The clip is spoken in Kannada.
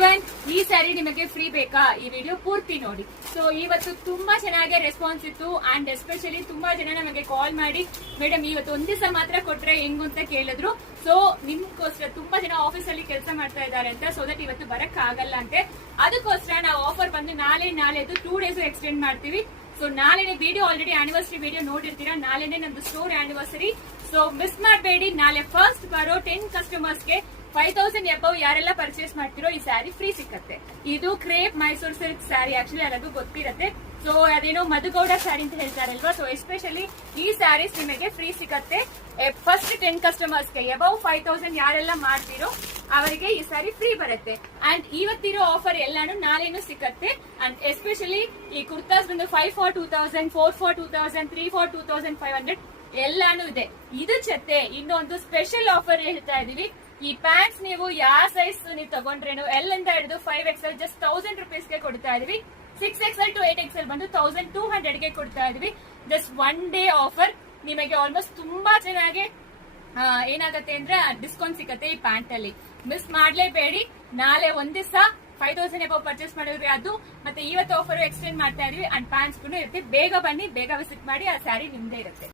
ಎವ್ರಿವನ್, ಈ ಸ್ಯಾರಿ ನಿಮಗೆ ಫ್ರೀ ಬೇಕಾ? ಈ ವಿಡಿಯೋ ಪೂರ್ತಿ ನೋಡಿ. ಸೊ ಇವತ್ತು ತುಂಬಾ ಚೆನ್ನಾಗಿ ರೆಸ್ಪಾನ್ಸ್ ಇತ್ತು ಅಂಡ್ ಎಸ್ಪೆಷಲಿ ತುಂಬಾ ಜನ ನಮಗೆ ಕಾಲ್ ಮಾಡಿ ಮೇಡಮ್ ಇವತ್ತು ಒಂದ್ ದಿವಸ ಮಾತ್ರ ಕೊಟ್ರೆ ಹೆಂಗು ಅಂತ ಕೇಳಿದ್ರು. ಸೊ ನಿಮ್ಗೋಸ್ಕರ ತುಂಬಾ ಜನ ಆಫೀಸ್ ಅಲ್ಲಿ ಕೆಲಸ ಮಾಡ್ತಾ ಇದಾರೆ ಅಂತ, ಸೊ ದಟ್ ಇವತ್ತು ಬರಕ್ ಆಗಲ್ಲ ಅಂತೆ. ಅದಕ್ಕೋಸ್ಕರ ನಾವು ಆಫರ್ ಬಂದು ನಾಳೆದು 2 ಡೇಸ್ ಎಕ್ಸ್ಟೆಂಡ್ ಮಾಡ್ತೀವಿ. ಸೊ ನಾಳೆನೆ ವಿಡಿಯೋ ಆಲ್ರೆಡಿ ಆನಿವರ್ಸರಿ ವಿಡಿಯೋ ನೋಡಿರ್ತೀರಾ. ನಾಳೆನೆ ನಮ್ದು ಸ್ಟೋರ್ ಆನಿವರ್ಸರಿ. ಸೊ ಮಿಸ್ ಮಾಡಬೇಡಿ. ನಾಳೆ ಫಸ್ಟ್ ಬರೋ 10 ಕಸ್ಟಮರ್ಸ್ಗೆ 5000 ಎಬವ್ ಯಾರೆಲ್ಲ ಪರ್ಚೇಸ್ ಮಾಡ್ತಿರೋ ಈ ಸ್ಯಾರಿ ಫ್ರೀ ಸಿಕ್ಕತ್ತೆ. ಇದು crepe Mysore silk sari. Actually ಎಲ್ಲರಿಗೂ ಗೊತ್ತಿರತ್ತೆ. ಸೊ ಅದೇನೋ ಮಧುಗೌಡ ಸ್ಯಾರಿ ಅಂತ ಹೇಳ್ತಾರಲ್ವಾ. ಸೊ ಎಸ್ಪೆಷಲಿ ಈ ಸ್ಯಾರೀಸ್ ನಿಮಗೆ ಫ್ರೀ ಸಿಕ್ಕತ್ತೆ. ಫಸ್ಟ್ 10 ಕಸ್ಟಮರ್ಸ್ಗೆ ಎಬವ್ 5000 ಯಾರೆಲ್ಲ ಮಾಡ್ತಿರೋ ಅವರಿಗೆ ಈ ಸ್ಯಾರಿ ಫ್ರೀ ಬರುತ್ತೆ. ಅಂಡ್ ಇವತ್ತಿರೋ ಆಫರ್ ಎಲ್ಲಾನು ನಾಳೆನೂ ಸಿಕ್ಕತ್ತೆ. ಅಂಡ್ ಎಸ್ಪೆಷಲಿ ಈ ಕುರ್ತಾಸ್ ಬಂದು 5 for 2000, 4 for 2000, 3 for 2500 ಎಲ್ಲಾನು ಇದೆ. ಇದು ಜೊತೆ ಇನ್ನೊಂದು ಸ್ಪೆಷಲ್ ಆಫರ್ ಹೇಳ್ತಾ ಇದೀವಿ. ಈ ಪ್ಯಾಂಟ್ಸ್ ನೀವು ಯಾವ ಸೈಜ್ ನೀವು ತಗೊಂಡ್ರೇನು ಎಲ್ ಅಂತ ಹಿಡಿದು 5XL ಜಸ್ಟ್ 1000 rupees ಗೆ ಕೊಡ್ತಾ ಇದೀವಿ. 6XL to 8XL ಬಂದು 1200 ಗೆ ಕೊಡ್ತಾ ಇದೀವಿ. Just 1 day offer. ನಿಮಗೆ ಆಲ್ಮೋಸ್ಟ್ ತುಂಬಾ ಚೆನ್ನಾಗಿ ಏನಾಗತ್ತೆ ಅಂದ್ರೆ ಡಿಸ್ಕೌಂಟ್ ಸಿಕ್ಕತ್ತೆ ಈ ಪ್ಯಾಂಟ್ ಅಲ್ಲಿ. ಮಿಸ್ ಮಾಡ್ಲೇಬೇಡಿ. ನಾಳೆ ಒಂದ್ ದಿವಸ 5000 ಎಬವ್ ಪರ್ಚೇಸ್ ಮಾಡಿದ್ರಿ ಅದು, ಮತ್ತೆ ಇವತ್ತು ಆಫರ್ ಎಕ್ಸ್ಟೆಂಡ್ ಮಾಡ್ತಾ ಇದೀವಿ. ಅಂಡ್ ಪ್ಯಾಂಟ್ಸ್ ಇರುತ್ತೆ. ಬೇಗ ಬನ್ನಿ, ಬೇಗ ವಿಸಿಟ್ ಮಾಡಿ. ಆ ಸ್ಯಾರಿ ನಿಮ್ದೇ ಇರುತ್ತೆ.